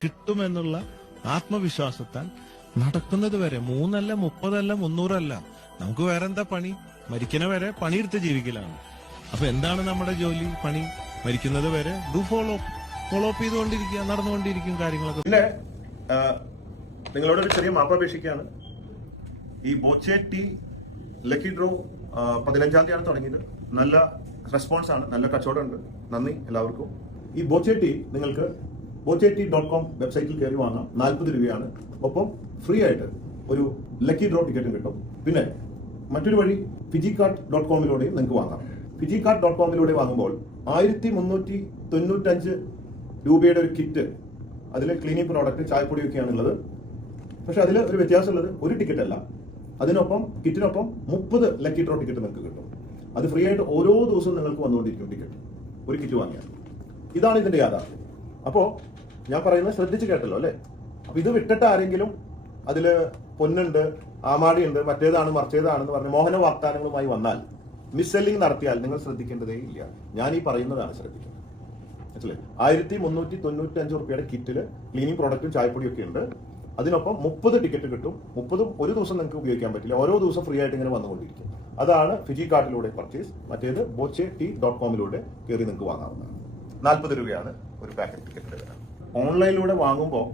കിട്ടുമെന്നുള്ള ആത്മവിശ്വാസത്താൽ നടക്കുന്നത് വരെ മൂന്നല്ല മുപ്പതല്ല മുന്നൂറല്ല. നമുക്ക് വേറെ എന്താ പണി? മരിക്കുന്ന വരെ പണിയെടുത്ത് ജീവിക്കലാണ്. അപ്പൊ എന്താണ് നമ്മുടെ ജോലി പണി? മരിക്കുന്നത് വരെ ഡു ഫോളോ ഫോളോ അപ്പ് ചെയ്തുകൊണ്ടിരിക്കുക നടന്നുകൊണ്ടിരിക്കും കാര്യങ്ങളൊക്കെ. പിന്നെ നിങ്ങളോട് ഒരു ചെറിയ മാപ്പപേക്ഷിക്കുകയാണ് ഈ ബോച്ചെ ടി ലക്കി ഡ്രോ പതിനഞ്ചാം തീയതിയാണ് തുടങ്ങിയത്. നല്ല റെസ്പോൺസ് ആണ് നല്ല കച്ചവടമുണ്ട് നന്ദി എല്ലാവർക്കും. ഈ ബോച്ചെ ടി നിങ്ങൾക്ക് ബോച്ചെ ടി ഡോട്ട് കോം വെബ്സൈറ്റിൽ കയറി വാങ്ങാം. നാൽപ്പത് രൂപയാണ്. ഒപ്പം ഫ്രീ ആയിട്ട് ഒരു ലക്കി ഡ്രോ ടിക്കറ്റും കിട്ടും. പിന്നെ മറ്റൊരു വഴി ഫിജി കാർട്ട് ഡോട്ട് കോമിലൂടെയും നിങ്ങൾക്ക് വാങ്ങാം. ഫിജി കാർട്ട് ഡോട്ട് കോമിലൂടെ വാങ്ങുമ്പോൾ ആയിരത്തി മുന്നൂറ്റി തൊണ്ണൂറ്റഞ്ച് രൂപയുടെ ഒരു കിറ്റ് അതിൽ ക്ലീനിങ് പ്രോഡക്റ്റ് ചായപ്പൊടി ഉള്ളത്. പക്ഷെ അതിൽ ഒരു വ്യത്യാസമുള്ളത് ഒരു ടിക്കറ്റ് അല്ല. അതിനൊപ്പം കിറ്റിനൊപ്പം മുപ്പത് ലക്കി ഡ്രോ ടിക്കറ്റ് നിങ്ങൾക്ക് കിട്ടും. അത് ഫ്രീ ആയിട്ട് ഓരോ ദിവസവും നിങ്ങൾക്ക് വന്നുകൊണ്ടിരിക്കും ടിക്കറ്റ് ഒരു കിറ്റ് വാങ്ങിയാൽ. ഇതാണ് ഇതിന്റെ യാഥാർത്ഥ്യം. അപ്പോ ഞാൻ പറയുന്നത് ശ്രദ്ധിച്ച് കേട്ടല്ലോ അല്ലേ? അപ്പൊ ഇത് വിട്ടിട്ട് ആരെങ്കിലും അതിൽ പൊന്നുണ്ട് ആമാടിയുണ്ട് മറ്റേതാണ് മറിച്ചേതാണെന്ന് പറഞ്ഞ് മോഹന വാഗ്ദാനങ്ങളുമായി വന്നാൽ മിസ്സെല്ലിംഗ് നടത്തിയാൽ നിങ്ങൾ ശ്രദ്ധിക്കേണ്ടതേ ഇല്ല. ഞാൻ ഈ പറയുന്നതാണ് ശ്രദ്ധിക്കുന്നത് മനസ്സിലായി? ആയിരത്തി മുന്നൂറ്റി തൊണ്ണൂറ്റി അഞ്ച് റുപ്യയുടെ കിറ്റിൽ ക്ലീനിങ് പ്രോഡക്റ്റും ചായപ്പൊടിയും ഒക്കെ ഉണ്ട്. അതിനൊപ്പം മുപ്പത് ടിക്കറ്റ് കിട്ടും. മുപ്പതും ഒരു ദിവസം നിങ്ങൾക്ക് ഉപയോഗിക്കാൻ പറ്റില്ല. ഓരോ ദിവസം ഫ്രീ ആയിട്ട് ഇങ്ങനെ വന്നുകൊണ്ടിരിക്കും. അതാണ് ഫിജി കാർട്ടിലൂടെ പർച്ചേസ് മറ്റേത് ബോച്ചെ ടി ഡോട്ട് കോമിലൂടെ കയറി നിങ്ങൾക്ക് വാങ്ങാവുന്നതാണ്. നാൽപ്പത് രൂപയാണ് ഒരു പാക്കറ്റ് ടിക്കറ്റ് വില. ഓൺലൈനിലൂടെ വാങ്ങുമ്പോൾ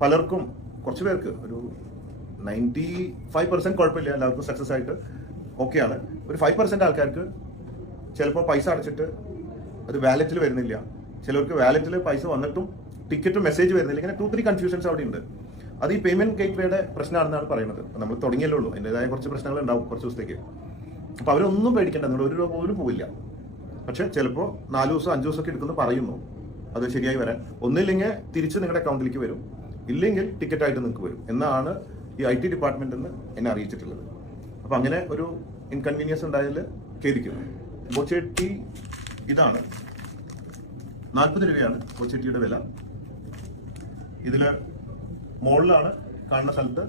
പലർക്കും കുറച്ച് പേർക്ക് ഒരു നയന്റി ഫൈവ് പെർസെന്റ് കുഴപ്പമില്ല എല്ലാവർക്കും സക്സസ് ആയിട്ട് ഓക്കെയാണ് ഒരു ഫൈവ് പെർസെന്റ് ആൾക്കാർക്ക് ചിലപ്പോൾ പൈസ അടച്ചിട്ട് അത് വാലറ്റിൽ വരുന്നില്ല. ചിലർക്ക് വാലറ്റിൽ പൈസ വന്നിട്ടും ടിക്കറ്റ് മെസ്സേജ് വരുന്നില്ല. ഇങ്ങനെ ടു ത്രീ കൺഫ്യൂഷൻസ് അവിടെ ഉണ്ട്. അത് ഈ പേയ്മെന്റ് ഗേറ്റ് വേയുടെ പ്രശ്നമാണെന്നാണ് പറയുന്നത്. നമ്മൾ തുടങ്ങിയല്ലേ ഉള്ളൂ. അതിന്റെതായ കുറച്ച് പ്രശ്നങ്ങൾ ഉണ്ടാവും കുറച്ച് ദിവസത്തേക്ക്. അപ്പോൾ അവരൊന്നും പേടിക്കേണ്ട. നിങ്ങൾ ഒരു രൂപ പോലും പോവില്ല. പക്ഷേ ചിലപ്പോൾ നാല് ദിവസം അഞ്ച് ദിവസമൊക്കെ എടുക്കുന്നു പറയുന്നു. അത് ശരിയായി വരാൻ. ഒന്നില്ലെങ്കിൽ തിരിച്ച് നിങ്ങളുടെ അക്കൗണ്ടിലേക്ക് വരും. ഇല്ലെങ്കിൽ ടിക്കറ്റ് ആയിട്ട് നിങ്ങൾക്ക് വരും. എന്നാണ് ഈ ഐ ടി ഡിപ്പാർട്ട്മെന്റ് എന്ന് എന്നെ അറിയിച്ചിട്ടുള്ളത്. അപ്പൊ അങ്ങനെ ഒരു ഇൻകൺവീനിയൻസ് ഉണ്ടായതിൽ ഖേദിക്കുന്നു. ബോച്ചെട്ടി ഇതാണ്. നാൽപ്പത് രൂപയാണ് ബോച്ചെട്ടിയുടെ വില. ഇതിൽ മുകളിലാണ് കാണുന്ന സ്ഥലത്ത്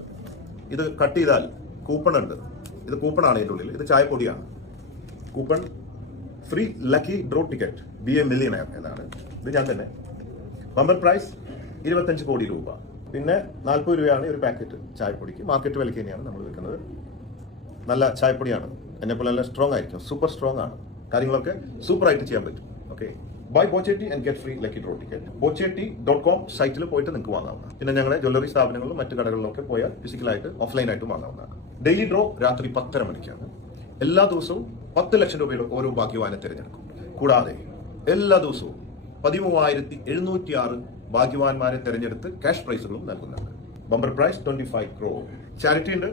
ഇത് കട്ട് ചെയ്താൽ കൂപ്പൺ ഉണ്ട്. ഇത് കൂപ്പൺ ആണ് ഇതിന്റെ ഉള്ളിൽ. ഇത് ചായപ്പൊടിയാണ്. Coupon free lucky draw ticket be a millionaire എന്നാണ്. ഇത് ഞാൻ തന്നെ. ബമ്പർ പ്രൈസ് ഇരുപത്തഞ്ച് കോടി രൂപ. പിന്നെ നാൽപ്പത് രൂപയാണ് ഒരു പാക്കറ്റ് ചായപ്പൊടിക്ക്. മാർക്കറ്റ് വിലയ്ക്ക് തന്നെയാണ് നമ്മൾ വിൽക്കുന്നത്. നല്ല ചായപ്പൊടിയാണ്. എന്നെ പോലെ നല്ല സ്ട്രോങ് ആയിരിക്കും. സൂപ്പർ സ്ട്രോങ് ആണ്. കാര്യങ്ങളൊക്കെ സൂപ്പർ ആയിട്ട് ചെയ്യാൻ പറ്റും. Okay buy Boche tea and get free lucky draw ticket Boche tea dot com സൈറ്റിൽ പോയിട്ട് നിങ്ങൾക്ക് വാങ്ങാവുന്നതാണ്. പിന്നെ ഞങ്ങളുടെ ജ്വല്ലറി സ്ഥാപനങ്ങളിലും മറ്റു കടകളിലൊക്കെ പോയാൽ ഫിസിക്കലായിട്ട് ഓഫ്ലൈനായിട്ട് വാങ്ങാവുന്നതാണ്. ഡെയിലി ഡ്രോ രാത്രി പത്തര മണിക്കാണ്. എല്ലാ ദിവസവും പത്ത് ലക്ഷം രൂപയുടെ ഓരോ ഭാഗ്യവാനെ തിരഞ്ഞെടുക്കും. കൂടാതെ എല്ലാ ദിവസവും പതിമൂവായിരത്തി എഴുന്നൂറ്റി ആറ് ഭാഗ്യവാന്മാരെ തിരഞ്ഞെടുത്ത് ക്യാഷ് പ്രൈസുകളും നൽകുന്നുണ്ട്. Bumper prize twenty five crore charity ഉണ്ട്.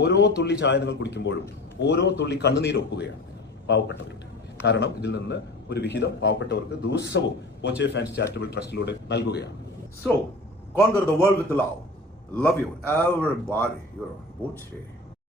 ഓരോ തുള്ളി ചായ നിങ്ങൾ കുടിക്കുമ്പോഴും ഓരോ തുള്ളി കണ്ണുനീർ ഒപ്പുകയാണ്. പാവപ്പെട്ടവരുടെ. കാരണം ഇതിൽ നിന്ന് ഒരു വിഹിതം പാവപ്പെട്ടവർക്ക് ദിവസവും പോച്ചെ ഫാൻസ് ചാരിറ്റബിൾ ട്രസ്റ്റിലൂടെ നൽകുകയാണ്. So conquer the world with love love you ever bad your Boche